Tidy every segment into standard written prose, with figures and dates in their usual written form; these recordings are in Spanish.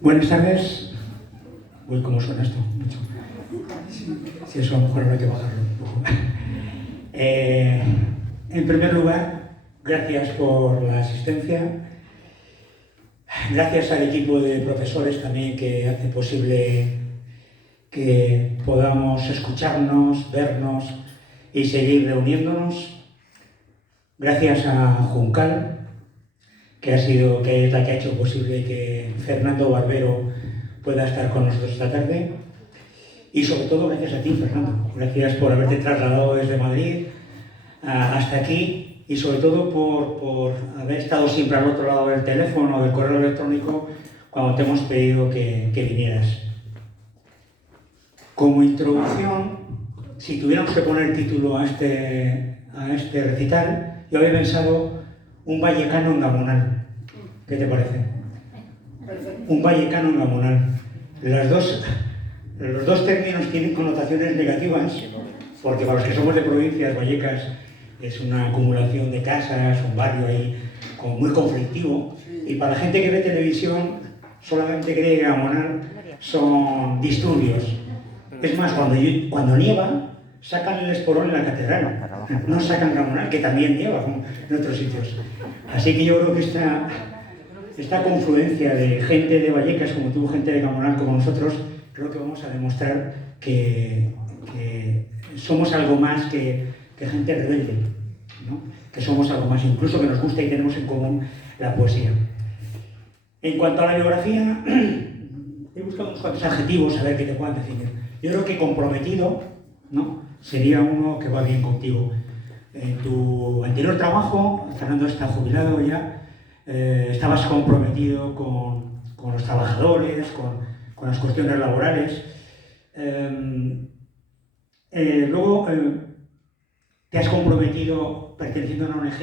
Buenas tardes. Uy, ¿cómo suena esto? Mucho. Sí, eso a lo mejor habrá que bajarlo un poco. En primer lugar, gracias por la asistencia. Gracias al equipo de profesores también que hace posible que podamos escucharnos, vernos y seguir reuniéndonos. Gracias a Juncal, que es la que ha hecho posible que Fernando Barbero pueda estar con nosotros esta tarde. Y sobre todo gracias a ti, Fernando. Gracias por haberte trasladado desde Madrid hasta aquí y sobre todo por haber estado siempre al otro lado del teléfono o del correo electrónico cuando te hemos pedido que vinieras. Como introducción, si tuviéramos que poner título a este recital, yo había pensado un vallecano en Gamonal. ¿Qué te parece? Un vallecano en Gamonal. Los dos términos tienen connotaciones negativas, porque para los que somos de provincias, Vallecas es una acumulación de casas, un barrio ahí muy conflictivo, y para la gente que ve televisión solamente cree que Gamonal son disturbios. Es más, cuando nieva, sacan el esporón en la catedral, no sacan Gamonal, que también nieva en otros sitios. Así que yo creo que esta confluencia de gente de Vallecas como tú, gente de Gamonal como nosotros, creo que vamos a demostrar que somos algo más que gente rebelde, ¿no? Que somos algo más, incluso que nos gusta y tenemos en común la poesía. En cuanto a la biografía, he buscado unos cuantos adjetivos a ver qué te puedan definir. Yo creo que comprometido, ¿no?, sería uno que va bien contigo. En tu anterior trabajo, Fernando está jubilado ya, estabas comprometido con los trabajadores, con las cuestiones laborales. Luego te has comprometido, perteneciendo a una ONG,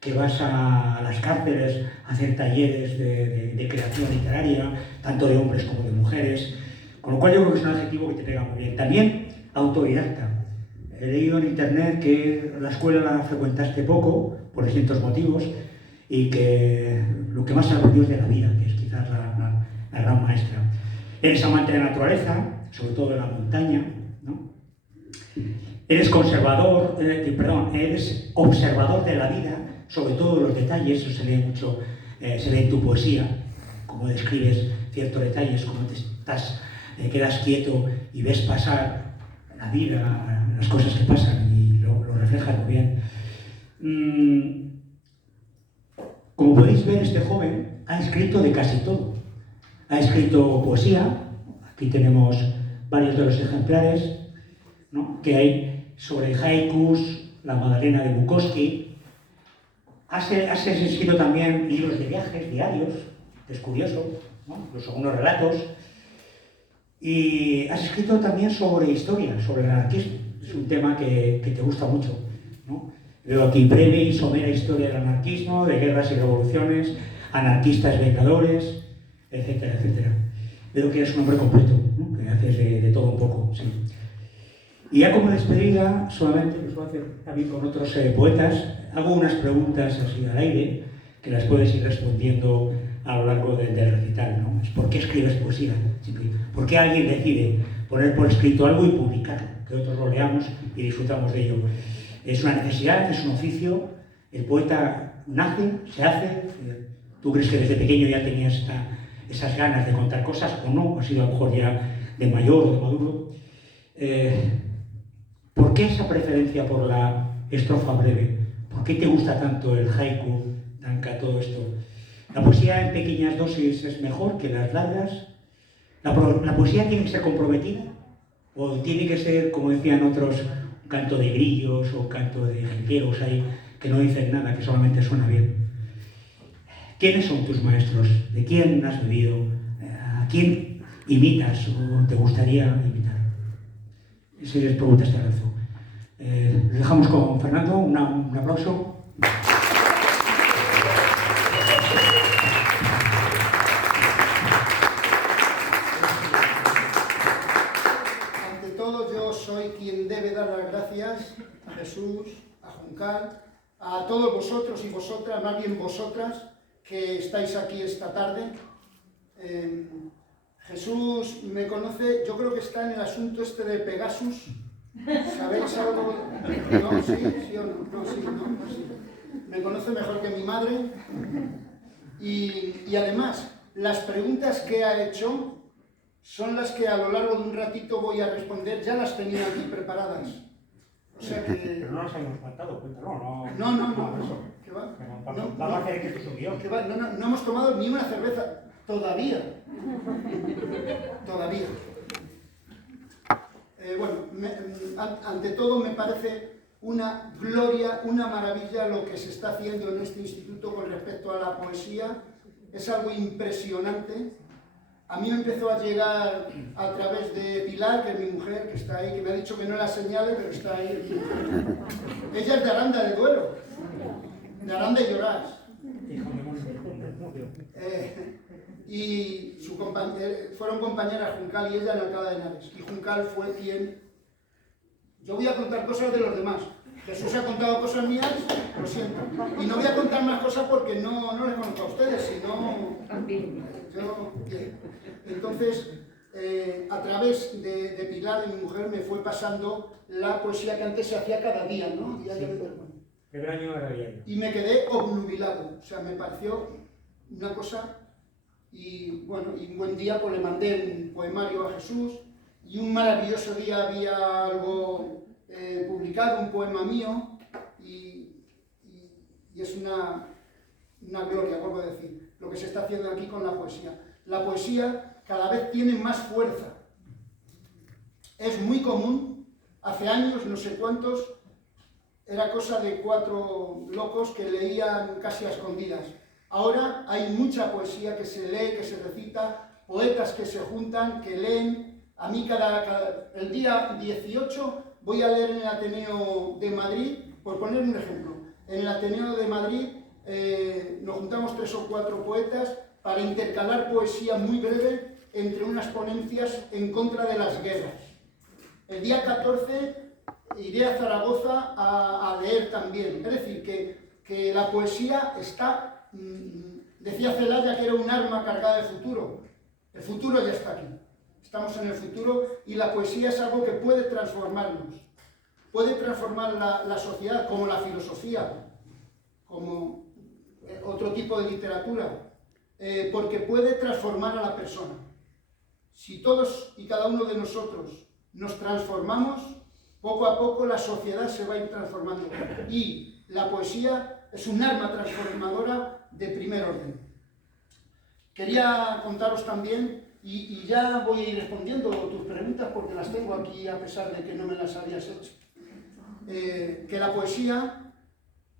que vas a las cárceles a hacer talleres de creación literaria, tanto de hombres como de mujeres, con lo cual yo creo que es un adjetivo que te pega muy bien. También autodidacta. He leído en internet que la escuela la frecuentaste poco, por distintos motivos, y que lo que más has aprendido es de la vida, que es quizás la gran maestra. Eres amante de la naturaleza, sobre todo de la montaña, ¿no? Eres eres observador de la vida, sobre todo de los detalles, eso se lee mucho, se lee en tu poesía, cómo describes ciertos detalles, cómo te quedas quieto y ves pasar la vida, las cosas que pasan y lo reflejas muy bien. Como podéis ver, este joven ha escrito de casi todo. Ha escrito poesía, aquí tenemos varios de los ejemplares, ¿no?, que hay sobre haikus, la Magdalena de Bukowski. Has escrito también libros de viajes, diarios, que es curioso, ¿no?, incluso algunos relatos. Y has escrito también sobre historia, sobre el anarquismo. Es un tema que te gusta mucho, ¿no? Veo aquí breve y somera historia del anarquismo, de guerras y revoluciones, anarquistas vengadores, etcétera, etcétera. Veo que eres un hombre completo, ¿no?, que haces de todo un poco, sí. Y ya como despedida, solamente lo suelo hacer también con otros poetas, hago unas preguntas así al aire, que las puedes ir respondiendo a lo largo del recital, ¿no? Es ¿por qué escribes poesía? ¿Por qué alguien decide poner por escrito algo y publicarlo? Que otros lo leamos y disfrutamos de ello. Es una necesidad, es un oficio. El poeta nace, se hace. ¿Tú crees que desde pequeño ya tenías esas ganas de contar cosas o no? Ha sido a lo mejor ya de mayor o de maduro. ¿Por qué esa preferencia por la estrofa breve? ¿Por qué te gusta tanto el haiku, Danka, todo esto? ¿La poesía en pequeñas dosis es mejor que las largas? ¿La poesía tiene que ser comprometida? ¿O tiene que ser, como decían otros, un canto de grillos o un canto de jilgueros ahí que no dicen nada, que solamente suena bien? ¿Quiénes son tus maestros? ¿De quién has vivido? ¿A quién imitas o te gustaría imitar? si les pregunta este rezo. Les dejamos con Fernando, un aplauso. Ante todo, yo soy quien debe dar las gracias a Jesús, a Juncal, a todos vosotros y vosotras, más bien vosotras, que estáis aquí esta tarde. Jesús me conoce, yo creo que está en el asunto este de Pegasus. ¿Sabéis algo? ¿No? ¿Sí o no? No, sí, no, sí. Me conoce mejor que mi madre. Y además, las preguntas que ha hecho son las que a lo largo de un ratito voy a responder. Ya las tenía aquí preparadas. O sea que... Pero no nos hemos faltado, cuéntalo, ¿no? No. Eso. ¿Qué va? Vamos a hacer que esto es un guión. ¿Qué va? No hemos tomado ni una cerveza. Todavía. Todavía. Ante todo me parece una gloria, una maravilla lo que se está haciendo en este instituto con respecto a la poesía. Es algo impresionante. A mí me empezó a llegar a través de Pilar, que es mi mujer, que está ahí, que me ha dicho que no la señale, pero está ahí. Ella es de Aranda de Duero, de Aranda y Llorás. Y fueron compañeras Juncal y ella en Alcalá de Henares. Y Juncal fue quien... Yo voy a contar cosas de los demás. Jesús ha contado cosas mías, lo siento. Y no voy a contar más cosas porque no les conozco a ustedes, sino... Yo, bien. Entonces, a través de Pilar, de mi mujer, me fue pasando la poesía que antes se hacía cada día, ¿no? Diariamente. El año era diario. Y me quedé obnubilado. O sea, me pareció una cosa... Y bueno, y un buen día pues le mandé un poemario a Jesús, y un maravilloso día había algo publicado, un poema mío, y es una gloria, vuelvo a decir, lo que se está haciendo aquí con la poesía. La poesía cada vez tiene más fuerza. Es muy común, hace años, no sé cuántos, era cosa de 4 locos que leían casi a escondidas. Ahora hay mucha poesía que se lee, que se recita, poetas que se juntan, que leen. A mí el día 18 voy a leer en el Ateneo de Madrid, por poner un ejemplo. En el Ateneo de Madrid nos juntamos 3 o 4 poetas para intercalar poesía muy breve entre unas ponencias en contra de las guerras. El día 14 iré a Zaragoza a leer también. Es decir, que la poesía está... Decía Celaya que era un arma cargada de futuro. El futuro ya está aquí. Estamos en el futuro y la poesía es algo que puede transformarnos. Puede transformar la sociedad, como la filosofía, como otro tipo de literatura, porque puede transformar a la persona. Si todos y cada uno de nosotros nos transformamos, poco a poco la sociedad se va a ir transformando. Y la poesía es un arma transformadora de primer orden. Quería contaros también, y ya voy a ir respondiendo tus preguntas porque las tengo aquí a pesar de que no me las habías hecho, que la poesía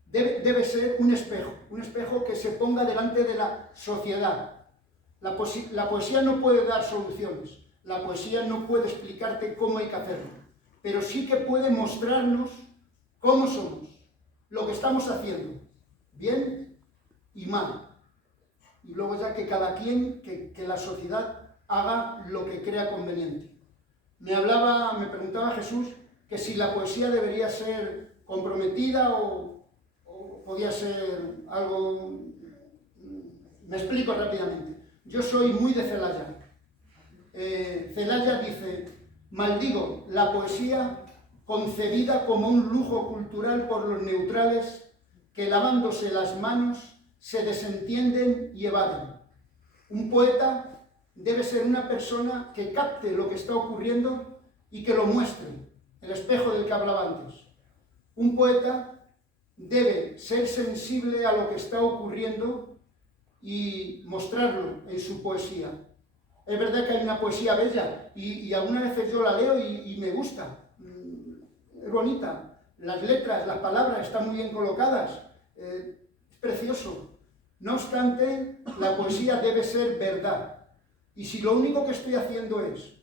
debe ser un espejo que se ponga delante de la sociedad. La poesía no puede dar soluciones, la poesía no puede explicarte cómo hay que hacerlo, pero sí que puede mostrarnos cómo somos, lo que estamos haciendo, bien y mal. Y luego ya que cada quien, que la sociedad haga lo que crea conveniente. Me preguntaba Jesús que si la poesía debería ser comprometida o podía ser algo... Me explico rápidamente. Yo soy muy de Celaya. Celaya dice: maldigo la poesía concebida como un lujo cultural por los neutrales que lavándose las manos se desentienden y evaden. Un poeta debe ser una persona que capte lo que está ocurriendo y que lo muestre, el espejo del que hablaba antes. Un poeta debe ser sensible a lo que está ocurriendo y mostrarlo en su poesía. Es verdad que hay una poesía bella y algunas veces yo la leo y me gusta. Es bonita. Las letras, las palabras están muy bien colocadas. Es precioso. No obstante, la poesía debe ser verdad. Y si lo único que estoy haciendo es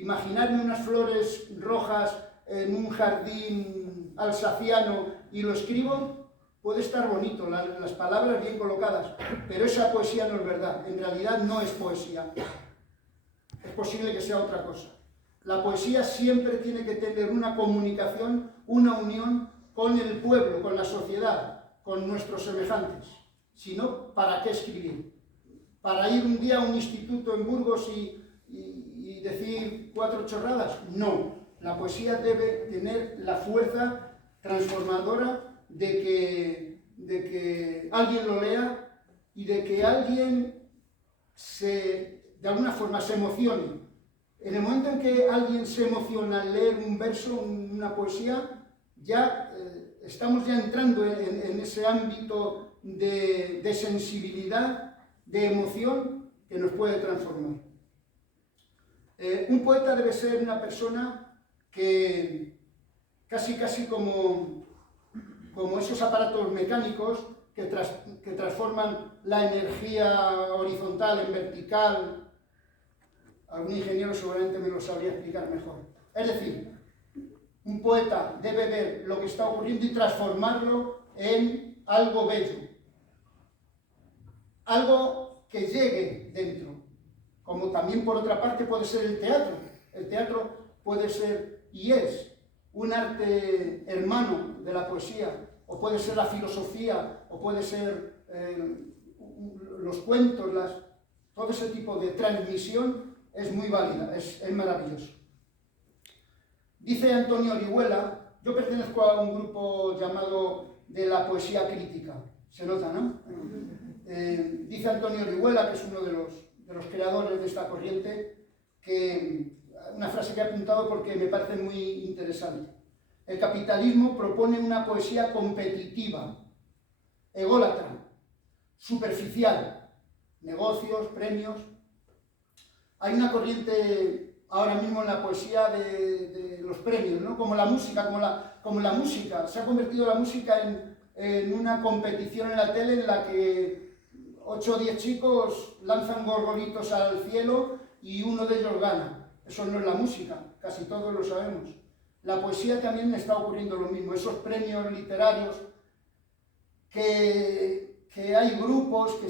imaginarme unas flores rojas en un jardín alsaciano y lo escribo, puede estar bonito, las palabras bien colocadas, pero esa poesía no es verdad, en realidad no es poesía. Es posible que sea otra cosa. La poesía siempre tiene que tener una comunicación, una unión con el pueblo, con la sociedad, con nuestros semejantes. Si no, ¿para qué escribir? ¿Para ir un día a un instituto en Burgos y decir 4 chorradas? No. La poesía debe tener la fuerza transformadora de que alguien lo lea y de que alguien de alguna forma se emocione. En el momento en que alguien se emociona al leer un verso, una poesía, ya estamos ya entrando en ese ámbito de sensibilidad, de emoción que nos puede transformar. Un poeta debe ser una persona que casi como esos aparatos mecánicos que transforman la energía horizontal en vertical. Algún ingeniero seguramente me lo sabría explicar mejor. Es decir, un poeta debe ver lo que está ocurriendo y transformarlo en algo bello. Algo que llegue dentro. Como también por otra parte puede ser el teatro. El teatro puede ser y es un arte hermano de la poesía, o puede ser la filosofía, o puede ser los cuentos, todo ese tipo de transmisión es muy válida, es maravilloso. Dice Antonio Orihuela, yo pertenezco a un grupo llamado de la poesía crítica, se nota, ¿no? Dice Antonio Orihuela, que es uno de los creadores de esta corriente, que una frase que he apuntado porque me parece muy interesante. El capitalismo propone una poesía competitiva, ególatra, superficial, negocios, premios. Hay una corriente ahora mismo en la poesía de los premios, ¿no? Como la música, como la música. Se ha convertido la música en una competición en la tele en la que 8 o 10 chicos lanzan gorgolitos al cielo y uno de ellos gana. Eso no es la música, casi todos lo sabemos. La poesía también está ocurriendo lo mismo, esos premios literarios que hay grupos que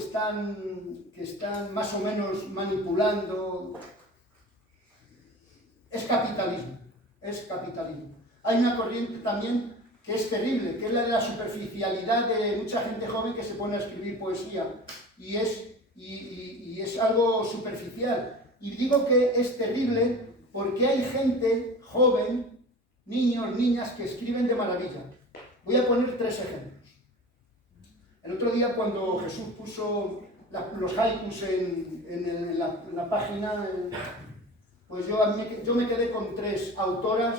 están más o menos manipulando. Es capitalismo, es capitalismo. Hay una corriente también que es terrible, que es la de la superficialidad de mucha gente joven que se pone a escribir poesía y es algo superficial. Y digo que es terrible porque hay gente joven, niños, niñas, que escriben de maravilla. Voy a poner 3 ejemplos. El otro día cuando Jesús puso los haikus en la página, pues yo me quedé con 3 autoras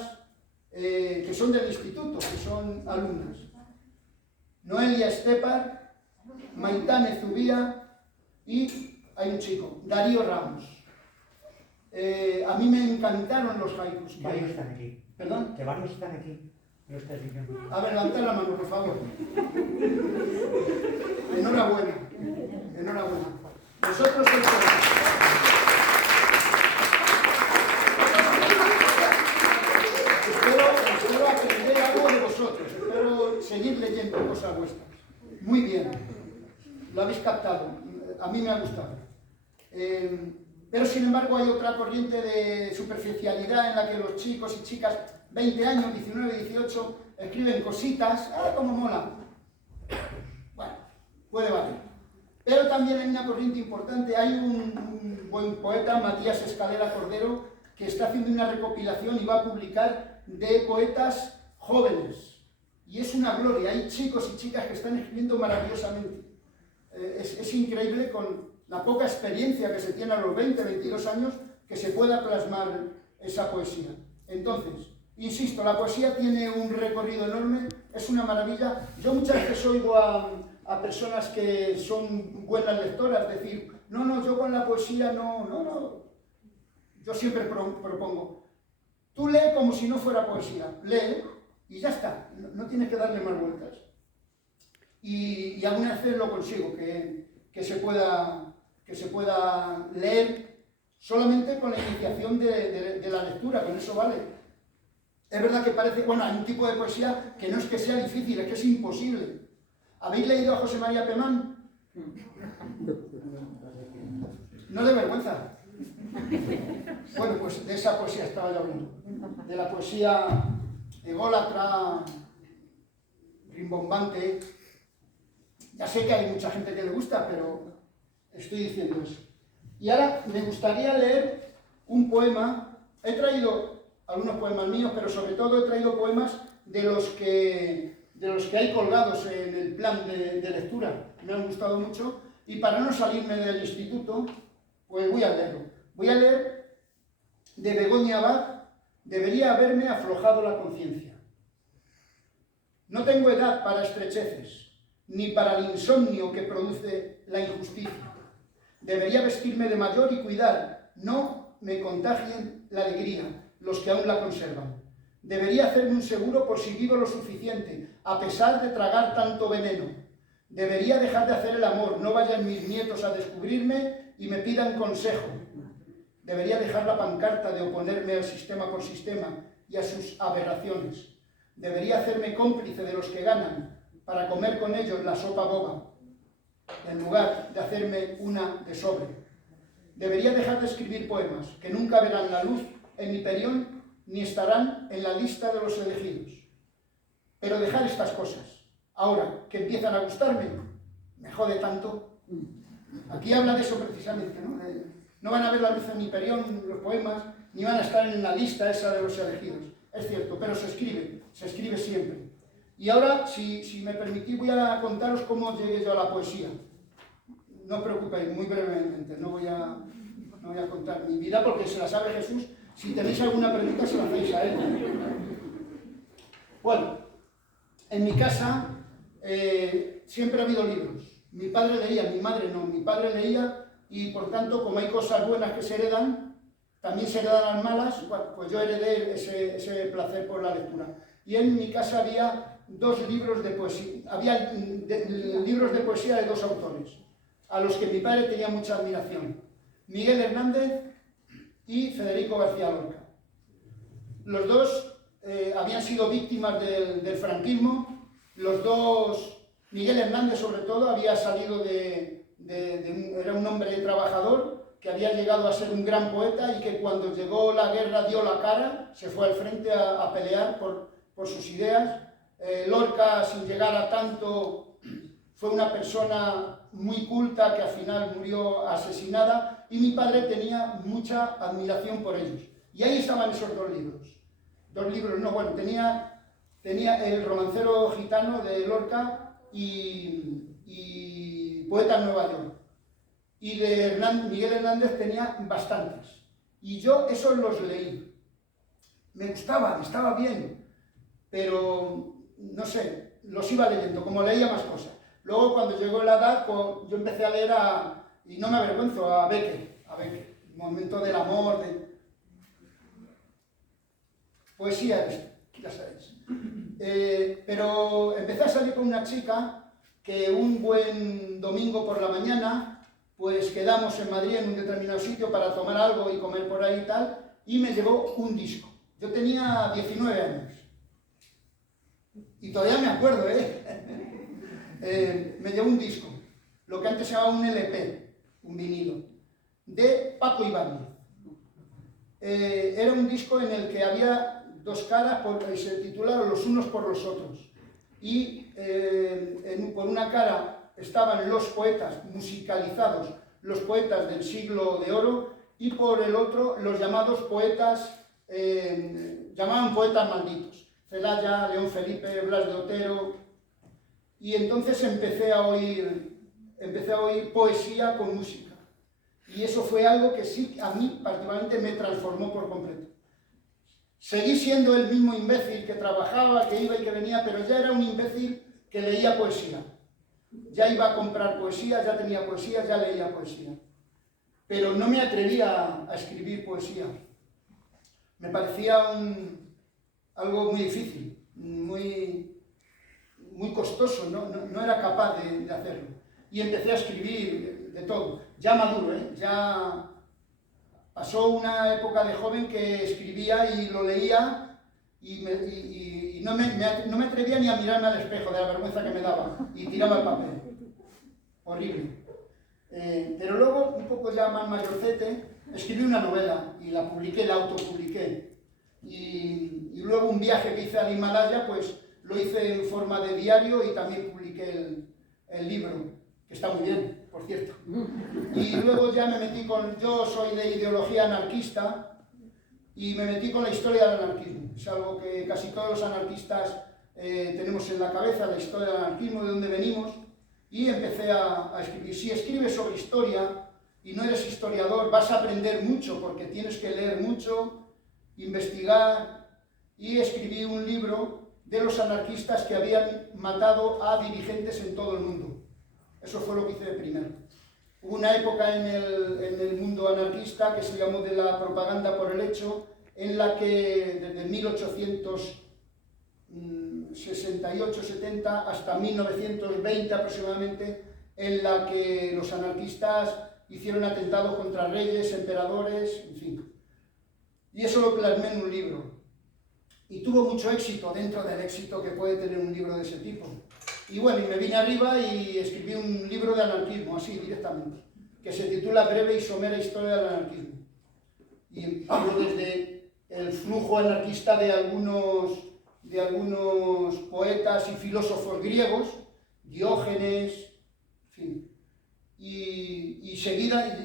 que son del instituto, que son alumnas. Noelia Estepar, Maitane Zubía y hay un chico, Darío Ramos. A mí me encantaron los haikus. Varios están aquí. ¿Perdón? Que varios están aquí. No estás diciendo. A ver, levantad la mano, por favor. Enhorabuena. Enhorabuena. Vosotros sois espero aprender algo de vosotros. Espero seguir leyendo cosas vuestras. Muy bien. Lo habéis captado. A mí me ha gustado. Pero sin embargo hay otra corriente de superficialidad en la que los chicos y chicas, 20 años, 19, 18, escriben cositas, ¡ah, cómo mola! Bueno, puede valer. Pero también hay una corriente importante, hay un buen poeta, Matías Escalera Cordero, que está haciendo una recopilación y va a publicar de poetas jóvenes. Y es una gloria, hay chicos y chicas que están escribiendo maravillosamente. Es increíble con la poca experiencia que se tiene a los 20, 22 años, que se pueda plasmar esa poesía. Entonces, insisto, la poesía tiene un recorrido enorme, es una maravilla. Yo muchas veces oigo a personas que son buenas lectoras decir, no, yo con la poesía no. Yo siempre propongo, tú lee como si no fuera poesía, lee y ya está, no tienes que darle más vueltas. Y algunas veces lo consigo, que se pueda leer solamente con la iniciación de la lectura, con eso vale. Es verdad que parece, bueno, hay un tipo de poesía que no es que sea difícil, es que es imposible. ¿Habéis leído a José María Pemán? ¿No de vergüenza? Bueno, pues de esa poesía estaba yo hablando. De la poesía ególatra, rimbombante. Ya sé que hay mucha gente que le gusta, pero estoy diciendo eso. Y ahora me gustaría leer un poema. He traído algunos poemas míos, pero sobre todo he traído poemas de los que hay colgados en el plan de lectura. Me han gustado mucho. Y para no salirme del instituto, pues voy a leerlo. Voy a leer de Begoña Abad, Debería haberme aflojado la conciencia. No tengo edad para estrecheces, ni para el insomnio que produce la injusticia. Debería vestirme de mayor y cuidar, no me contagien la alegría los que aún la conservan. Debería hacerme un seguro por si vivo lo suficiente, a pesar de tragar tanto veneno. Debería dejar de hacer el amor, no vayan mis nietos a descubrirme y me pidan consejo. Debería dejar la pancarta de oponerme al sistema por sistema y a sus aberraciones. Debería hacerme cómplice de los que ganan para comer con ellos la sopa boba, en lugar de hacerme una de sobre. Debería dejar de escribir poemas que nunca verán la luz en Hiperión ni estarán en la lista de los elegidos. Pero dejar estas cosas, ahora que empiezan a gustarme, me jode tanto. Aquí habla de eso precisamente, ¿no? No van a ver la luz en Hiperión los poemas, ni van a estar en la lista esa de los elegidos. Es cierto, pero se escribe siempre. Y ahora, si me permitís, voy a contaros cómo llegué yo a la poesía. No os preocupéis, muy brevemente, no voy a contar mi vida porque se la sabe Jesús. Si tenéis alguna pregunta, se la hacéis a él. Bueno, en mi casa siempre ha habido libros. Mi padre leía, mi madre no. Mi padre leía y, por tanto, como hay cosas buenas que se heredan, también se heredan las malas. Bueno, pues yo heredé ese placer por la lectura. Y en mi casa había dos libros de poesía. Había libros de poesía de dos autores, a los que mi padre tenía mucha admiración. Miguel Hernández y Federico García Lorca. Los dos habían sido víctimas del franquismo. Los dos, Miguel Hernández sobre todo, había salido era un hombre trabajador que había llegado a ser un gran poeta y que cuando llegó la guerra dio la cara, se fue al frente a pelear por sus ideas. Lorca, sin llegar a tanto, fue una persona muy culta que al final murió asesinada, y mi padre tenía mucha admiración por ellos. Y ahí estaban esos dos libros. Tenía El romancero gitano de Lorca y Poeta en Nueva York. Y de Miguel Hernández tenía bastantes. Y yo esos los leí. Me gustaban, estaba bien, pero no sé, los iba leyendo, como leía más cosas. Luego, cuando llegó la edad, yo empecé a leer y no me avergüenzo, a Becker, Momento del amor, poesía esto, ya sabéis. Pero empecé a salir con una chica que un buen domingo por la mañana, pues quedamos en Madrid en un determinado sitio para tomar algo y comer por ahí y tal, y me llevó un disco. Yo tenía 19 años. Y todavía me acuerdo, me llevó un disco, lo que antes se llamaba un LP, un vinilo, de Paco Ibáñez. Era un disco en el que había dos caras y se titularon Los unos por los otros. Y por una cara estaban los poetas musicalizados, los poetas del siglo de oro, y por el otro los llamados poetas, llamaban poetas malditos. Celaya, León Felipe, Blas de Otero. Y entonces empecé a oír poesía con música. Y eso fue algo que sí, a mí particularmente me transformó por completo. Seguí siendo el mismo imbécil que trabajaba, que iba y que venía, pero ya era un imbécil que leía poesía. Ya iba a comprar poesía, ya tenía poesía, ya leía poesía. Pero no me atrevía a escribir poesía. Me parecía algo muy difícil, muy costoso, no era capaz de hacerlo. Y empecé a escribir de todo, ya maduro, ya pasó una época de joven que escribía y lo leía y no me atrevía ni a mirarme al espejo de la vergüenza que me daba y tiraba el papel. Horrible. Pero luego, un poco ya más mayorcete, escribí una novela y la publiqué, la autopubliqué. Y luego un viaje que hice al Himalaya, pues lo hice en forma de diario y también publiqué el libro, que está muy bien, por cierto. Y luego ya me metí yo soy de ideología anarquista y me metí con la historia del anarquismo. Es algo que casi todos los anarquistas tenemos en la cabeza, la historia del anarquismo, de dónde venimos. Y empecé a escribir. Si escribes sobre historia y no eres historiador, vas a aprender mucho, porque tienes que leer mucho, investigar, y escribí un libro de los anarquistas que habían matado a dirigentes en todo el mundo. Eso fue lo que hice de primero. Hubo una época en el mundo anarquista que se llamó de la propaganda por el hecho, en la que desde 1868-70 hasta 1920 aproximadamente, en la que los anarquistas hicieron atentados contra reyes, emperadores, en fin. Y eso lo plasmé en un libro. Y tuvo mucho éxito dentro del éxito que puede tener un libro de ese tipo. Y bueno, y me vine arriba y escribí un libro de anarquismo, así directamente, que se titula Breve y somera historia del anarquismo. Y hablo desde el flujo anarquista de algunos poetas y filósofos griegos, Diógenes, en fin. Y seguida,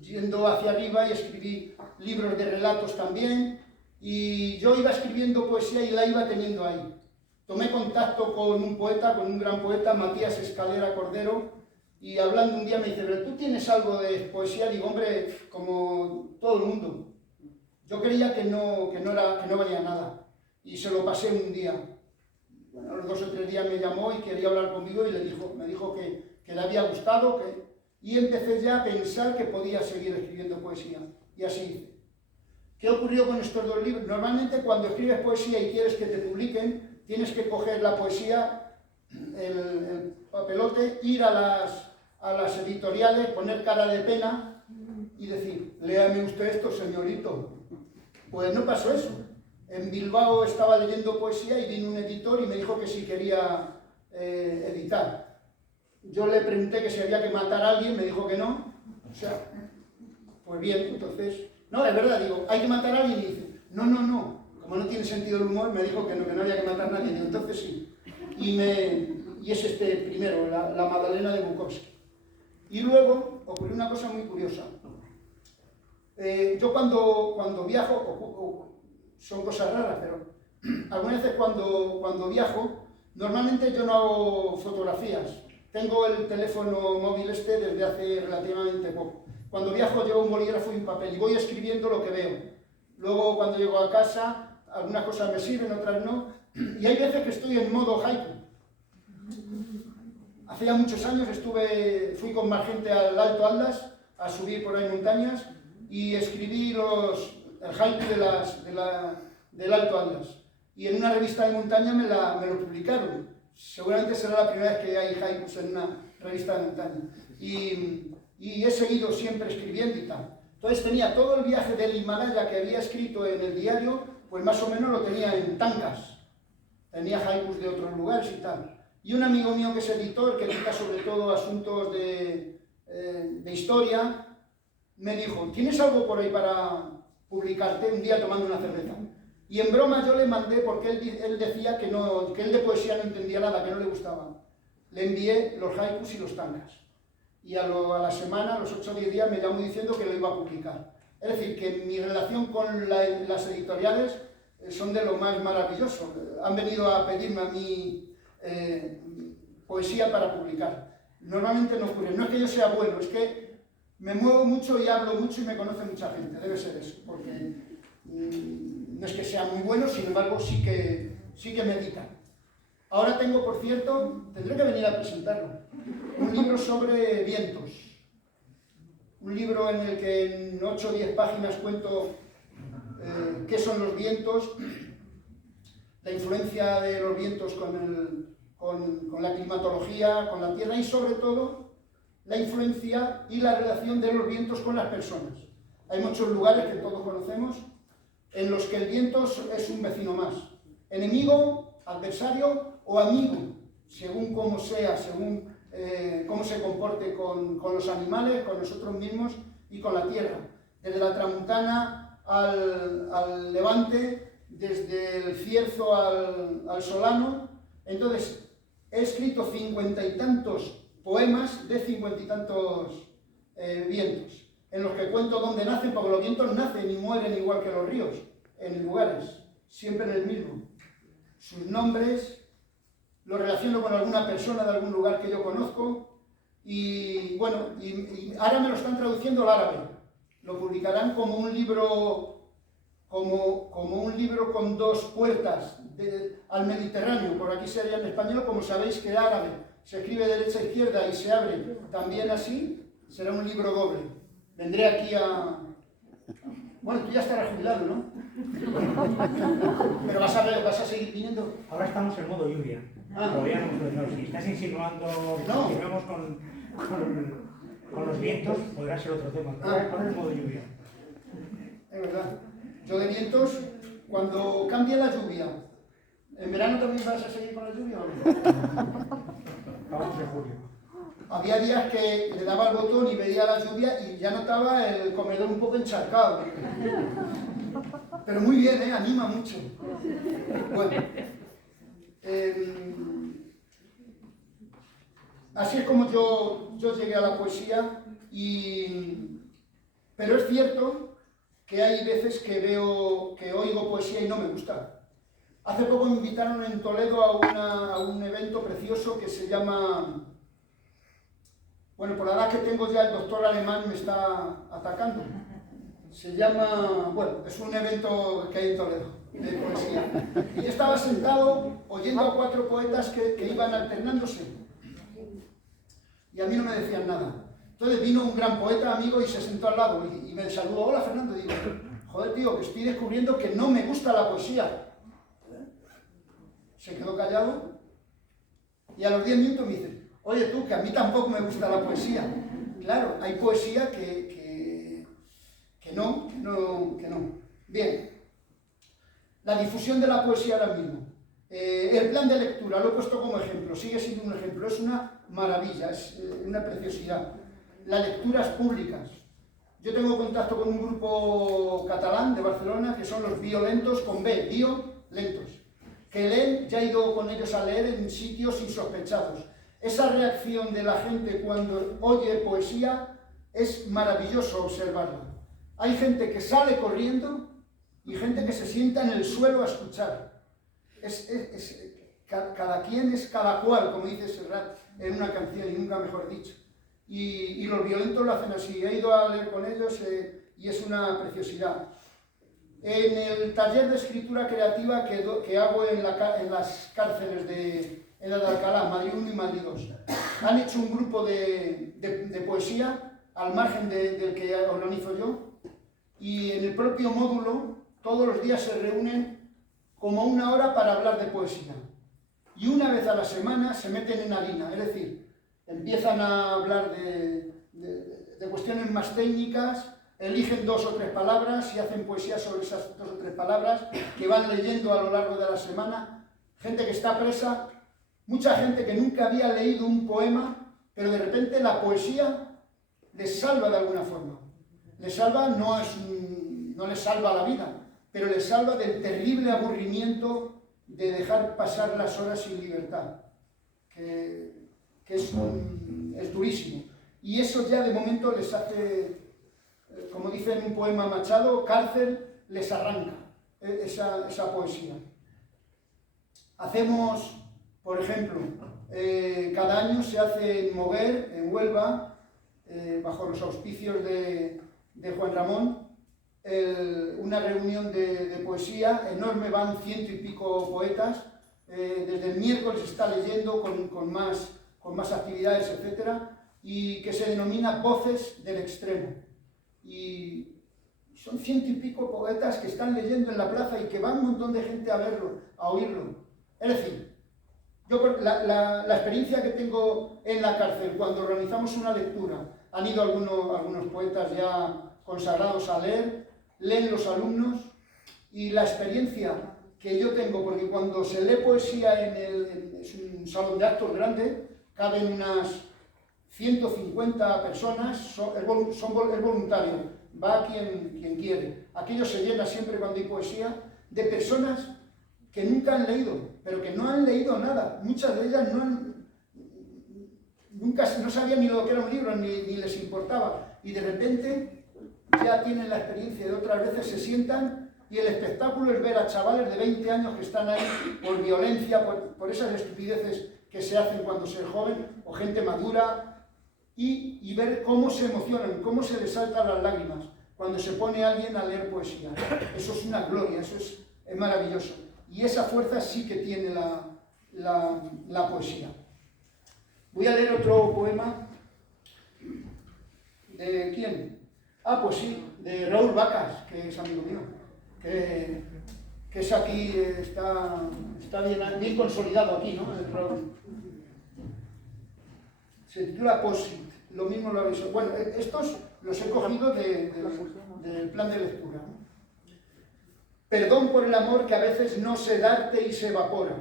yendo hacia arriba, y escribí libros de relatos también, y yo iba escribiendo poesía y la iba teniendo ahí. Tomé contacto con un poeta, con un gran poeta, Matías Escalera Cordero, y hablando un día me dice, pero tú tienes algo de poesía. Digo, hombre, como todo el mundo. Yo creía que no valía nada, y se lo pasé un día. Bueno, a los 2 o 3 días me llamó y quería hablar conmigo y me dijo que le había gustado, y empecé ya a pensar que podía seguir escribiendo poesía, y así hice. ¿Qué ocurrió con estos 2 libros? Normalmente cuando escribes poesía y quieres que te publiquen, tienes que coger la poesía, el papelote, ir a las editoriales, poner cara de pena y decir, léame usted esto, señorito. Pues no pasó eso. En Bilbao estaba leyendo poesía y vino un editor y me dijo que si quería editar. Yo le pregunté que si había que matar a alguien, me dijo que no. O sea, pues bien, entonces... No, es verdad, digo, ¿hay que matar a alguien? Y dice, no. Como no tiene sentido el humor, me dijo que no había que matar a nadie. Digo, entonces sí. Y es este primero, la Magdalena de Bukowski. Y luego ocurrió una cosa muy curiosa. Yo cuando viajo, son cosas raras, pero algunas veces cuando viajo, normalmente yo no hago fotografías. Tengo el teléfono móvil desde hace relativamente poco. Cuando viajo llevo un bolígrafo y un papel y voy escribiendo lo que veo. Luego cuando llego a casa, algunas cosas me sirven, otras no. Y hay veces que estoy en modo haiku. Hace ya muchos años fui con más gente al Alto Atlas a subir por ahí montañas y escribí el haiku del Alto Atlas. Y en una revista de montaña me lo publicaron. Seguramente será la primera vez que hay haikus en una revista de montaña. Y he seguido siempre escribiendo y tal. Entonces tenía todo el viaje del Himalaya que había escrito en el diario, pues más o menos lo tenía en tankas. Tenía haikus de otros lugares y tal. Y un amigo mío que es editor, que edita sobre todo asuntos de historia, me dijo, ¿tienes algo por ahí para publicarte un día tomando una cerveza? Y en broma yo le mandé, porque él decía que él de poesía no entendía nada, que no le gustaba. Le envié los haikus y los tankas. Y a la semana, a los 8 o 10 días, me llamó diciendo que lo iba a publicar. Es decir, que mi relación con las editoriales son de lo más maravilloso. Han venido a pedirme a mí poesía para publicar. Normalmente no ocurre. No es que yo sea bueno, es que me muevo mucho y hablo mucho y me conoce mucha gente. Debe ser eso, porque no es que sea muy bueno, sin embargo sí que me editan. Ahora tengo, por cierto, tendré que venir a presentarlo, un libro sobre vientos. Un libro en el que en 8 o 10 páginas cuento qué son los vientos, la influencia de los vientos con la climatología, con la Tierra y sobre todo la influencia y la relación de los vientos con las personas. Hay muchos lugares que todos conocemos en los que el viento es un vecino más. Enemigo, adversario o amigo, según cómo sea, según cómo se comporte con los animales, con nosotros mismos y con la tierra. Desde la tramuntana al levante, desde el Cierzo al Solano. Entonces, he escrito 50 y tantos poemas de 50 y tantos vientos, en los que cuento dónde nacen, porque los vientos nacen y mueren igual que los ríos, en lugares, siempre en el mismo. Sus nombres los relaciono con alguna persona de algún lugar que yo conozco, y bueno, y ahora me lo están traduciendo al árabe. Lo publicarán como un libro, como un libro con dos puertas al Mediterráneo. Por aquí sería en español, como sabéis que el árabe se escribe de derecha a izquierda y se abre también así, será un libro doble. Vendré aquí a... Bueno, tú ya estarás jubilado, ¿no? Pero vas a seguir viniendo. Ahora estamos en modo lluvia. Todavía no hemos empezado. Si estás insinuando que continuamos con los vientos, podrá ser otro tema. Ahora es modo lluvia. Es verdad. Yo de vientos, cuando cambia la lluvia, ¿en verano también vas a seguir con la lluvia o no? Vamos de julio. Había días que le daba el botón y veía la lluvia y ya notaba el comedor un poco encharcado. Pero muy bien, anima mucho. Bueno, así es como yo llegué a la poesía, pero es cierto que hay veces que oigo poesía y no me gusta. Hace poco me invitaron en Toledo a un evento precioso que se llama... Bueno, por la edad que tengo ya el doctor alemán me está atacando. Se llama... Bueno, es un evento que hay en Toledo, de poesía. Y yo estaba sentado oyendo a 4 poetas que iban alternándose. Y a mí no me decían nada. Entonces vino un gran poeta amigo y se sentó al lado y me saludó. Hola, Fernando. Y digo, joder, tío, que estoy descubriendo que no me gusta la poesía. Se quedó callado y a los 10 minutos me dice, oye tú, que a mí tampoco me gusta la poesía. Claro, hay poesía que no. Bien, la difusión de la poesía ahora mismo. El plan de lectura, lo he puesto como ejemplo, sigue siendo un ejemplo, es una maravilla, es una preciosidad. Las lecturas públicas. Yo tengo contacto con un grupo catalán de Barcelona que son los violentos con B, violentos, que leen, ya he ido con ellos a leer en sitios insospechados. Esa reacción de la gente cuando oye poesía es maravilloso observarla. Hay gente que sale corriendo y gente que se sienta en el suelo a escuchar. Cada quien es cada cual, como dice Serrat en una canción, y nunca mejor dicho. Y los violentos lo hacen así. He ido a leer con ellos y es una preciosidad. En el taller de escritura creativa que hago en las cárceles en la de Alcalá, Madrid 1 y Madrid 2, han hecho un grupo de poesía al margen del que organizo yo, y en el propio módulo todos los días se reúnen como 1 hora para hablar de poesía. Y una vez a la semana se meten en harina, es decir, empiezan a hablar de cuestiones más técnicas, eligen 2 o 3 palabras y hacen poesía sobre esas 2 o 3 palabras que van leyendo a lo largo de la semana. Gente que está presa, mucha gente que nunca había leído un poema, pero de repente la poesía les salva de alguna forma. Les salva, no les salva la vida, pero les salva del terrible aburrimiento de dejar pasar las horas sin libertad, que es durísimo. Y eso ya de momento les hace... Como dice en un poema Machado, cárcel les arranca esa poesía. Hacemos, por ejemplo, cada año se hace en Moguer, en Huelva, bajo los auspicios de Juan Ramón, una reunión de poesía enorme, van 100 y pico poetas. Desde el miércoles se está leyendo con más actividades, etc. Y que se denomina Voces del Extremo. Y son 100 y pico poetas que están leyendo en la plaza y que va un montón de gente a verlo, a oírlo. Es decir, yo la experiencia que tengo en la cárcel cuando organizamos una lectura, han ido algunos poetas ya consagrados a leer, leen los alumnos, y la experiencia que yo tengo, porque cuando se lee poesía es un salón de actos grande, caben unas 150 personas, es voluntario, va quien quiere. Aquello se llena siempre cuando hay poesía de personas que nunca han leído, pero que no han leído nada. Muchas de ellas no sabían ni lo que era un libro, ni les importaba. Y de repente ya tienen la experiencia, de otras veces se sientan y el espectáculo es ver a chavales de 20 años que están ahí por violencia, por esas estupideces que se hacen cuando se es joven, o gente madura, y ver cómo se emocionan, cómo se les saltan las lágrimas cuando se pone alguien a leer poesía. Eso es una gloria, eso es maravilloso. Y esa fuerza sí que tiene la poesía. Voy a leer otro poema. ¿De quién? Ah, pues sí, de Raúl Vacas, que es amigo mío. Que es aquí, está bien consolidado aquí, ¿no? El Raúl. Se titula Posit. Lo mismo lo habéis... Bueno, estos los he cogido del plan de lectura. Perdón por el amor que a veces no sé darte y se evapora.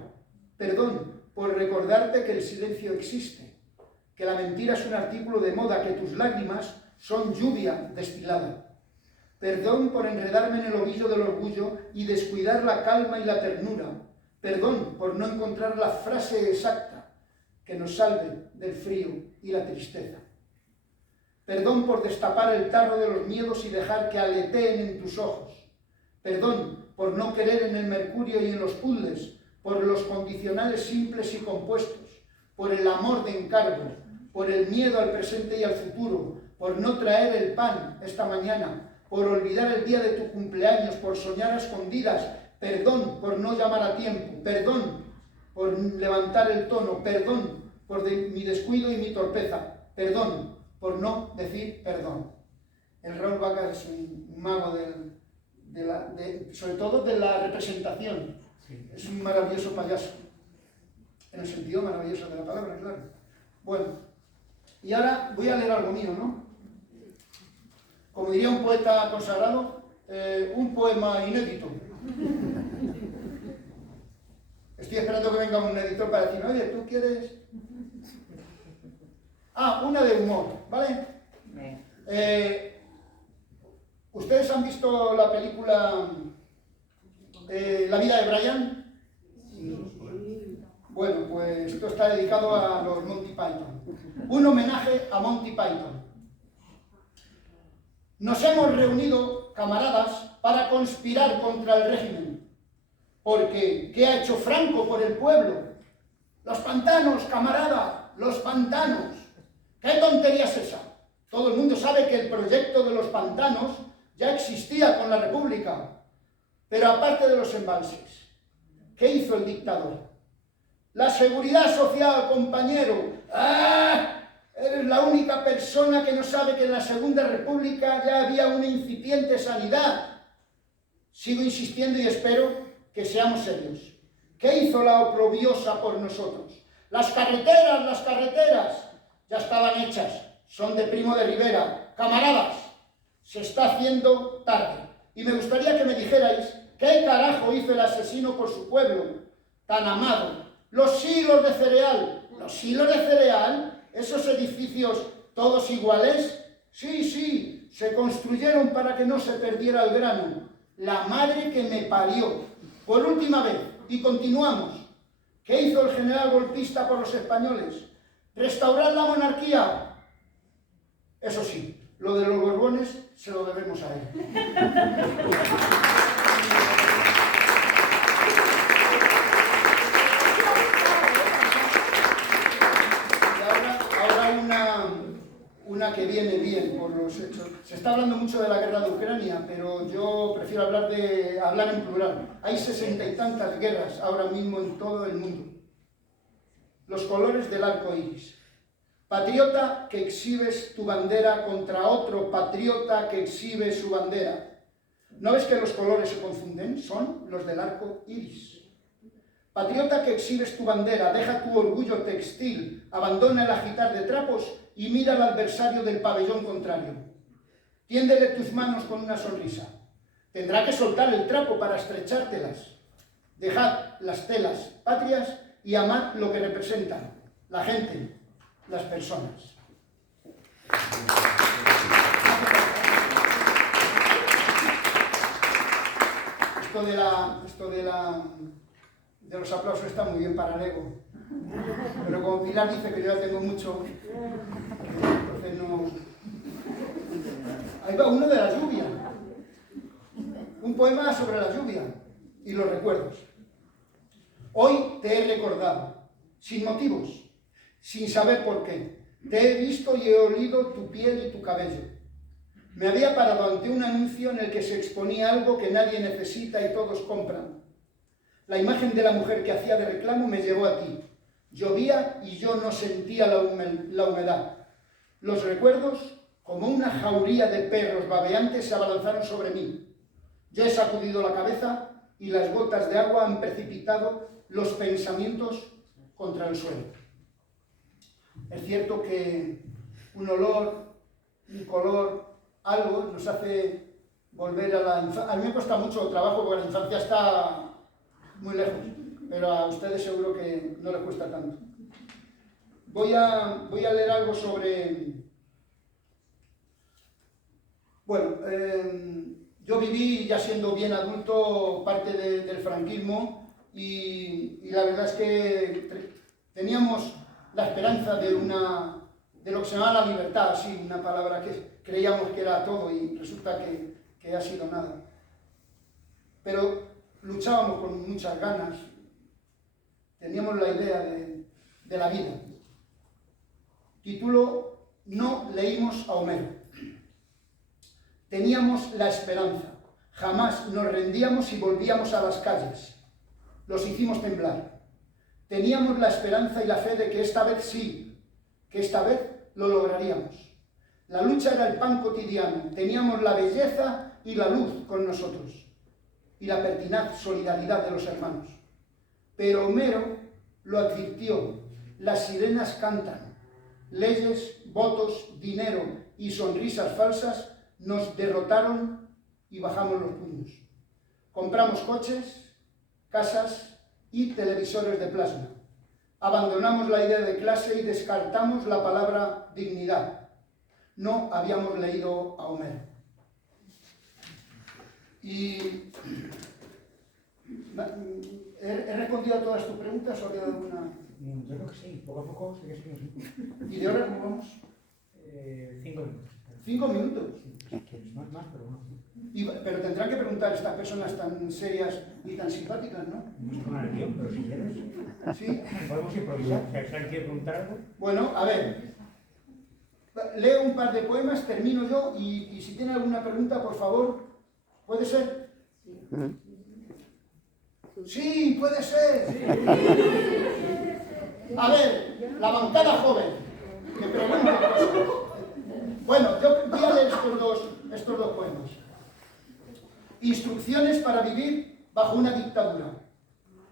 Perdón por recordarte que el silencio existe, que la mentira es un artículo de moda, que tus lágrimas son lluvia destilada. Perdón por enredarme en el ovillo del orgullo y descuidar la calma y la ternura. Perdón por no encontrar la frase exacta que nos salve del frío y la tristeza. Perdón por destapar el tarro de los miedos y dejar que aleteen en tus ojos. Perdón por no querer en el mercurio y en los puzzles, por los condicionales simples y compuestos, por el amor de encargo, por el miedo al presente y al futuro, por no traer el pan esta mañana, por olvidar el día de tu cumpleaños, por soñar a escondidas. Perdón por no llamar a tiempo, perdón por levantar el tono, perdón por mi descuido y mi torpeza, perdón por no decir perdón. El Raúl Vacas es un mago sobre todo de la representación. Sí. Es un maravilloso payaso, en el sentido maravilloso de la palabra, claro. Bueno, y ahora voy a leer algo mío, ¿no? Como diría un poeta consagrado, un poema inédito. Estoy esperando que venga un editor para decirme, oye, ¿tú quieres...? Ah, una de humor, ¿vale? ¿Ustedes han visto la película La vida de Brian? Bueno, pues esto está dedicado a los Monty Python. Un homenaje a Monty Python. Nos hemos reunido, camaradas, para conspirar contra el régimen. Porque, ¿qué ha hecho Franco por el pueblo? Los pantanos, camarada, los pantanos. ¿Qué tontería es esa? Todo el mundo sabe que el proyecto de los pantanos ya existía con la República. Pero aparte de los embalses, ¿qué hizo el dictador? La seguridad social, compañero. ¡Ah! Eres la única persona que no sabe que en la Segunda República ya había una incipiente sanidad. Sigo insistiendo y espero que seamos serios. ¿Qué hizo la oprobiosa por nosotros? Las carreteras, ya estaban hechas, son de Primo de Rivera. Camaradas, se está haciendo tarde. Y me gustaría que me dijerais, ¿qué carajo hizo el asesino por su pueblo tan amado? Los silos de cereal. ¿Los silos de cereal? ¿Esos edificios todos iguales? Sí, se construyeron para que no se perdiera el grano. La madre que me parió. Por última vez, y continuamos. ¿Qué hizo el general golpista por los españoles? ¿Restaurar la monarquía? Eso sí, lo de los Borbones se lo debemos a él. Una que viene bien por los hechos. Se está hablando mucho de la guerra de Ucrania, pero yo prefiero hablar en plural. Hay 60 y tantas guerras ahora mismo en todo el mundo. Los colores del arco iris. Patriota que exhibes tu bandera contra otro patriota que exhibe su bandera. ¿No ves que los colores se confunden? Son los del arco iris. Patriota que exhibes tu bandera, deja tu orgullo textil, abandona el agitar de trapos y mira al adversario del pabellón contrario. Tiéndele tus manos con una sonrisa. Tendrá que soltar el trapo para estrechártelas. Dejad las telas patrias y amad lo que representan, la gente, las personas. Esto de los aplausos está muy bien para el ego. Pero como Pilar dice que yo ya tengo mucho, entonces no... Ahí va uno de la lluvia. Un poema sobre la lluvia y los recuerdos. Hoy te he recordado, sin motivos, sin saber por qué. Te he visto y he olido tu piel y tu cabello. Me había parado ante un anuncio en el que se exponía algo que nadie necesita y todos compran. La imagen de la mujer que hacía de reclamo me llevó a ti. Llovía y yo no sentía la humedad. Los recuerdos, como una jauría de perros babeantes, se abalanzaron sobre mí. Yo he sacudido la cabeza y las gotas de agua han precipitado los pensamientos contra el suelo. Es cierto que un olor, un color, algo nos hace volver a la infancia. A mí me cuesta mucho trabajo porque la infancia está muy lejos, pero a ustedes seguro que no les cuesta tanto. Voy a leer algo sobre... Bueno, yo viví, ya siendo bien adulto, parte del franquismo y la verdad es que teníamos la esperanza de lo que se llama la libertad, sí, una palabra que creíamos que era todo y resulta que ha sido nada. Pero luchábamos con muchas ganas, teníamos la idea de la vida. Título: No leímos a Homero. Teníamos la esperanza, jamás nos rendíamos y volvíamos a las calles. Los hicimos temblar. Teníamos la esperanza y la fe de que esta vez sí, que esta vez lo lograríamos. La lucha era el pan cotidiano, teníamos la belleza y la luz con nosotros, y la pertinaz solidaridad de los hermanos. Pero Homero lo advirtió: las sirenas cantan, leyes, votos, dinero y sonrisas falsas nos derrotaron y bajamos los puños. Compramos coches, casas y televisores de plasma. Abandonamos la idea de clase y descartamos la palabra dignidad. No habíamos leído a Homero. Y ¿he respondido a todas tus preguntas o había alguna? Yo creo que sí, poco a poco sí que sí. ¿Y de hora cómo vamos? 5 minutos. 5 minutos. Más, pero no. Pero tendrán que preguntar estas personas tan serias y tan simpáticas, ¿no? No es con el guión, pero si quieres. Sí. Podemos improvisar. Si alguien quiere preguntar algo. Bueno, a ver. Leo un par de poemas, termino yo y si tiene alguna pregunta, por favor, ¿puede ser? Sí, puede ser. A ver, la bancada joven, que pregunta cosas. Bueno, yo voy a leer estos dos poemas. Instrucciones para vivir bajo una dictadura.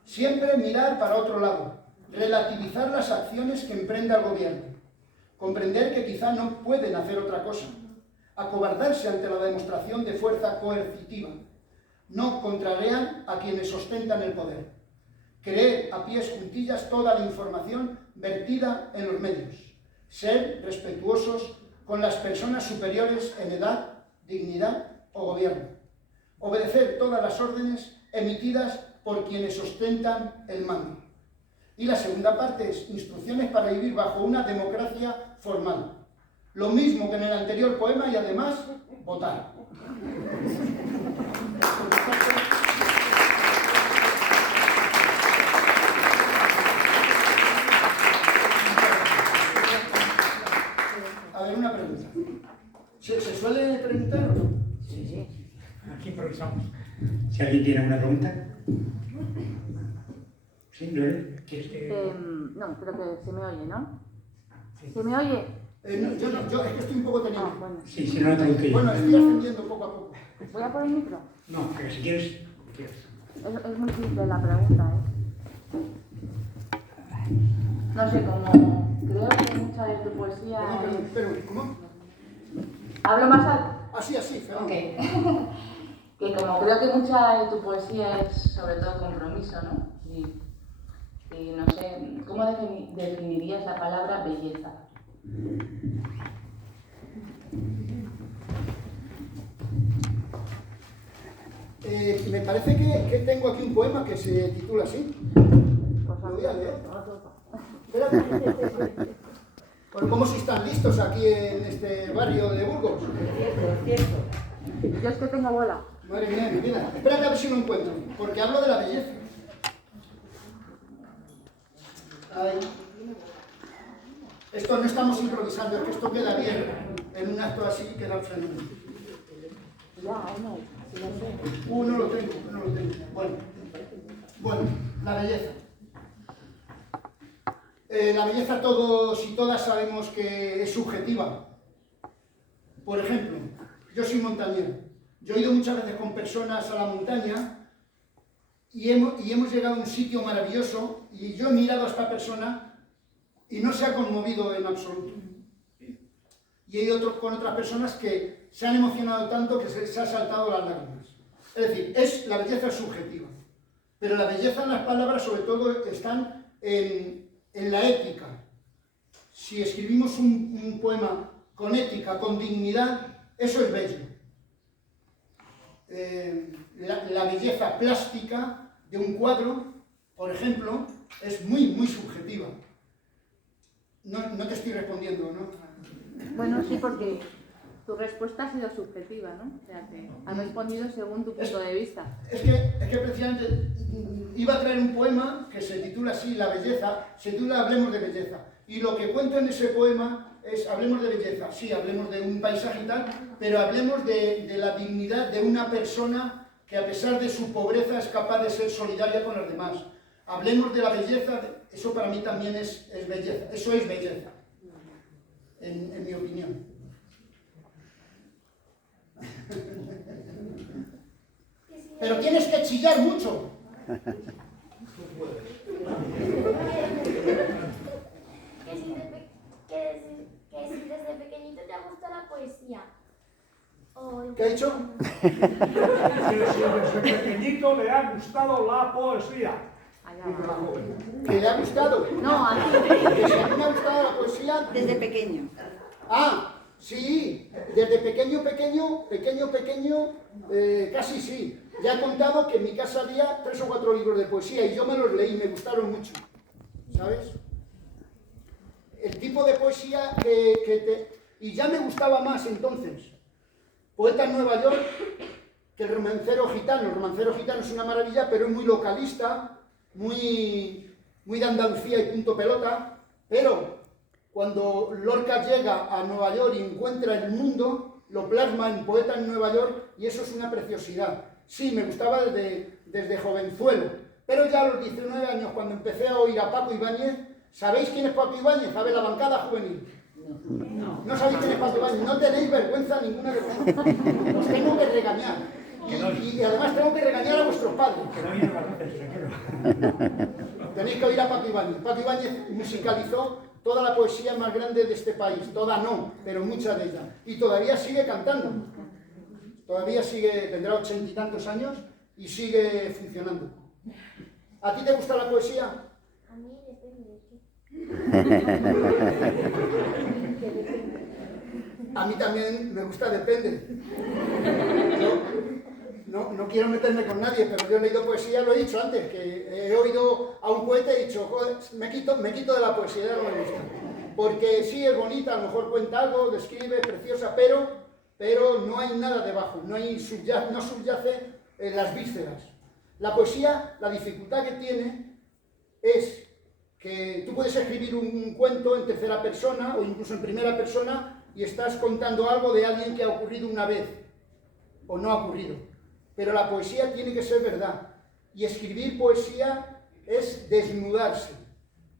Siempre mirar para otro lado. Relativizar las acciones que emprenda el gobierno. Comprender que quizá no pueden hacer otra cosa. Acobardarse ante la demostración de fuerza coercitiva. No contrariar a quienes ostentan el poder. Creer a pies juntillas toda la información vertida en los medios. Ser respetuosos con las personas superiores en edad, dignidad o gobierno. Obedecer todas las órdenes emitidas por quienes ostentan el mando. Y la segunda parte es instrucciones para vivir bajo una democracia formal. Lo mismo que en el anterior poema y además votar. A ver, una pregunta. ¿Se suele preguntar o no? Sí. Aquí improvisamos. Si alguien tiene alguna pregunta. Sí, Gloria. ¿Quieres que...? No, creo que se me oye, ¿no? Sí. ¿Se me oye? No, yo es que estoy un poco tenido. Ah, bueno. Sí, si no, la traduzco yo. Bueno, estoy ascendiendo poco a poco. ¿Voy a por el micro? No, pero si quieres... Es muy simple la pregunta, ¿eh? No sé, como creo que mucha de tu poesía... Pero, ¿cómo? ¿Hablo más alto? Así, fenómeno. Ok. Que como creo que mucha de tu poesía es sobre todo compromiso, ¿no? Y no sé, ¿cómo definirías la palabra belleza? Me parece que tengo aquí un poema que se titula así. Lo voy a leer. Espérate. Bueno, ¿cómo si están listos aquí en este barrio de Burgos? Cierto. Yo es que tengo bola. Madre mía, mi vida. Espérate a ver si lo encuentro, porque hablo de la belleza. Ay. Esto no estamos improvisando, es que esto queda bien. En un acto así queda fenómeno. Ya, no. Si no sé. No lo tengo. Bueno, la belleza. La belleza todos y todas sabemos que es subjetiva. Por ejemplo, yo soy montañero. Yo he ido muchas veces con personas a la montaña y hemos llegado a un sitio maravilloso y yo he mirado a esta persona y no se ha conmovido en absoluto. Y he ido con otras personas que se han emocionado tanto que se ha saltado las lágrimas. Es decir, la belleza es subjetiva. Pero la belleza en las palabras sobre todo están en la ética. Si escribimos un poema con ética, con dignidad, eso es bello. La belleza plástica de un cuadro, por ejemplo, es muy, muy subjetiva. No te estoy respondiendo, ¿no? Bueno, sí, porque tu respuesta ha sido subjetiva, ¿no? O sea, que has respondido según tu punto de vista. Es que precisamente iba a traer un poema que se titula así, La belleza, se titula Hablemos de belleza. Y lo que cuento en ese poema es, hablemos de belleza, sí, hablemos de un paisaje y tal, pero hablemos de la dignidad de una persona que a pesar de su pobreza es capaz de ser solidaria con los demás. Hablemos de la belleza, eso para mí también es belleza, eso es belleza, en mi opinión. Pero tienes que chillar mucho. Que si desde pequeñito te gusta la poesía. ¿Qué ha dicho? Que si desde pequeñito le ha gustado la poesía. ¿Que le ha gustado? No, a ti. Que si a mí me ha gustado la poesía. Desde pequeño. Ah, sí, desde pequeño, casi sí. Ya he contado que en mi casa había 3 o 4 libros de poesía y yo me los leí, me gustaron mucho, ¿sabes? El tipo de poesía y ya me gustaba más entonces. Poeta en Nueva York, que el romancero gitano. El romancero gitano es una maravilla, pero es muy localista, muy de Andalucía y punto pelota, pero cuando Lorca llega a Nueva York y encuentra el mundo, lo plasma en Poeta en Nueva York y eso es una preciosidad. Sí, me gustaba desde jovenzuelo, pero ya a los 19 años, cuando empecé a oír a Paco Ibáñez, ¿sabéis quién es Paco Ibáñez? ¿Sabe la bancada juvenil? No sabéis quién es Paco Ibáñez, no tenéis vergüenza ninguna de vosotros. Os tengo que regañar. Y además tengo que regañar a vuestros padres. Tenéis que oír a Paco Ibáñez. Paco Ibáñez musicalizó toda la poesía más grande de este país. Toda no, pero mucha de ella. Y todavía sigue cantando. Todavía sigue, tendrá 80 y tantos años y sigue funcionando. ¿A ti te gusta la poesía? A mí depende. A mí también me gusta, depende. No quiero meterme con nadie, pero yo he leído poesía, lo he dicho antes, que he oído a un poeta y he dicho, joder, me quito de la poesía, no me gusta. Porque sí es bonita, a lo mejor cuenta algo, describe, preciosa, pero no hay nada debajo, no subyace las vísceras. La poesía, la dificultad que tiene es que tú puedes escribir un cuento en tercera persona o incluso en primera persona y estás contando algo de alguien que ha ocurrido una vez o no ha ocurrido. Pero la poesía tiene que ser verdad. Y escribir poesía es desnudarse.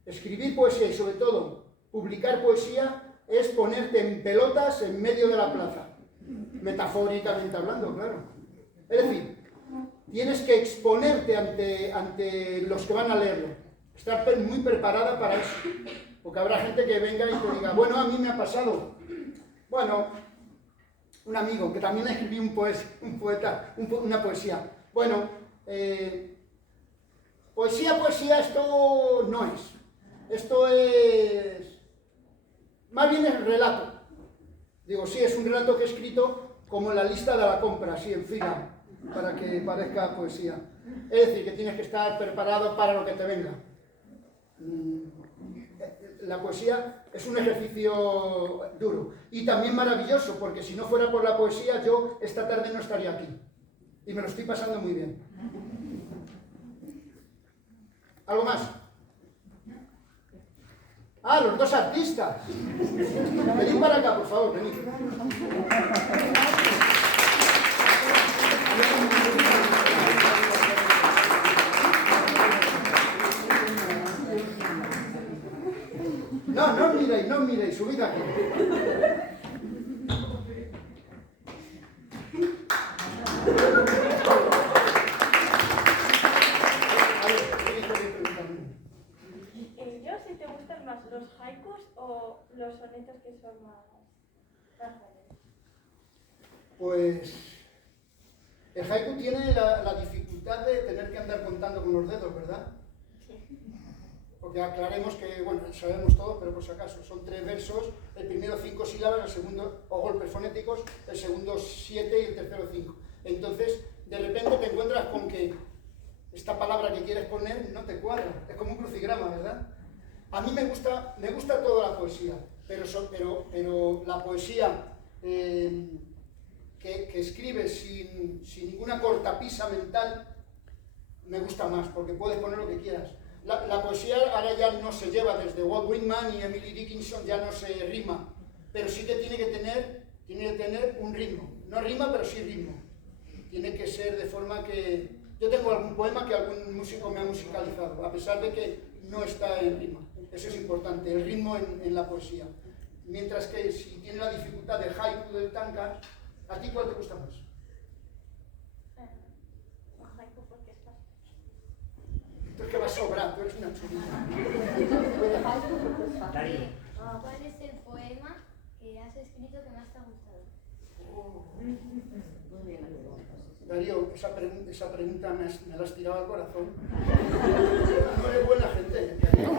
Escribir poesía y sobre todo publicar poesía es ponerte en pelotas en medio de la plaza. Metafóricamente hablando, claro. Es decir, tienes que exponerte ante los que van a leerlo. Estar muy preparada para eso. Porque habrá gente que venga y te diga, bueno, a mí me ha pasado. Bueno, un amigo, que también escribí una poesía. Bueno, poesía esto no es. Esto es... Más bien es relato. Digo, sí, es un relato que he escrito como la lista de la compra, así en fila, para que parezca poesía. Es decir, que tienes que estar preparado para lo que te venga. La poesía es un ejercicio duro y también maravilloso, porque si no fuera por la poesía yo esta tarde no estaría aquí. Y me lo estoy pasando muy bien. ¿Algo más? Ah, los dos artistas. Venid para acá, por favor, venid. No miréis, subid aquí. Yo, si te gustan más los haikus o los sonetos que son más breves. Pues el haiku tiene la dificultad de tener que andar contando con los dedos, ¿verdad? Porque aclaremos que, bueno, sabemos todo, pero por si acaso, son 3 versos, el primero 5 sílabas, el segundo, o golpes fonéticos, el segundo 7 y el tercero 5. Entonces, de repente te encuentras con que esta palabra que quieres poner no te cuadra, es como un crucigrama, ¿verdad? A mí me gusta toda la poesía, pero la poesía que escribes sin ninguna cortapisa mental me gusta más, porque puedes poner lo que quieras. La poesía ahora ya no se lleva, desde Walt Whitman y Emily Dickinson ya no se rima, pero sí que tiene que tener un ritmo. No rima, pero sí ritmo. Tiene que ser de forma que... Yo tengo algún poema que algún músico me ha musicalizado, a pesar de que no está en rima. Eso es importante, el ritmo en la poesía. Mientras que si tiene la dificultad del haiku, del tanka, ¿a ti cuál te gusta más? Haiku porque es fácil. Tú es que vas sobrado, tú eres una chulita. ¿Cuál es el poema que has escrito que más te ha gustado? Darío, esa pregunta me la has tirado al corazón. No eres buena gente, Darío.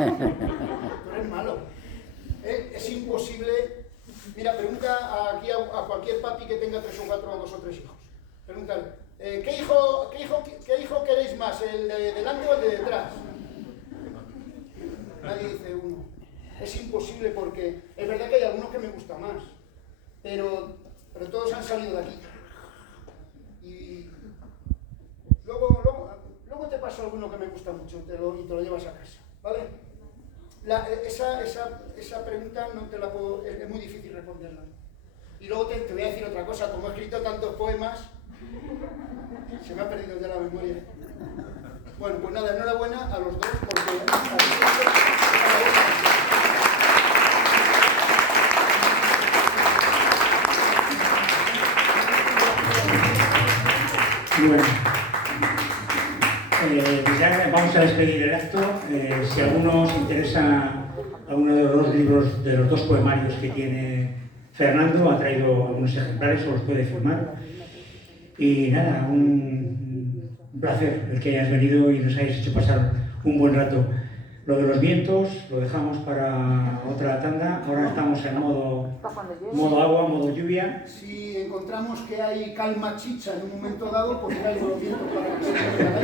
Tú eres malo. Es imposible. Mira, pregunta aquí a cualquier papi que tenga 3 o 4 o 2 o 3 hijos. Pregúntale, ¿qué hijo queréis más, el de delante o el de detrás? Nadie dice uno. Es imposible porque es verdad que hay algunos que me gustan más, pero todos han salido de aquí. Y luego te paso alguno que me gusta mucho y te lo llevas a casa, ¿vale? Esa pregunta no te la puedo, es muy difícil responderla. Y luego te voy a decir otra cosa, como he escrito tantos poemas, se me ha perdido ya la memoria. Bueno, pues nada, enhorabuena a los dos porque... Bueno, ya vamos a despedir el acto. Si a alguno os interesa alguno de los 2 libros, de los 2 poemarios que tiene Fernando, ha traído algunos ejemplares, os los puede firmar. Y nada, un placer el que hayas venido y nos hayas hecho pasar un buen rato. Lo de los vientos lo dejamos para otra tanda. Ahora estamos en modo agua, modo lluvia. Si encontramos que hay calma chicha en un momento dado, pues traigo los vientos para que se pueda.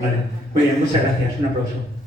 Vale, muy bien, muchas gracias. Un aplauso.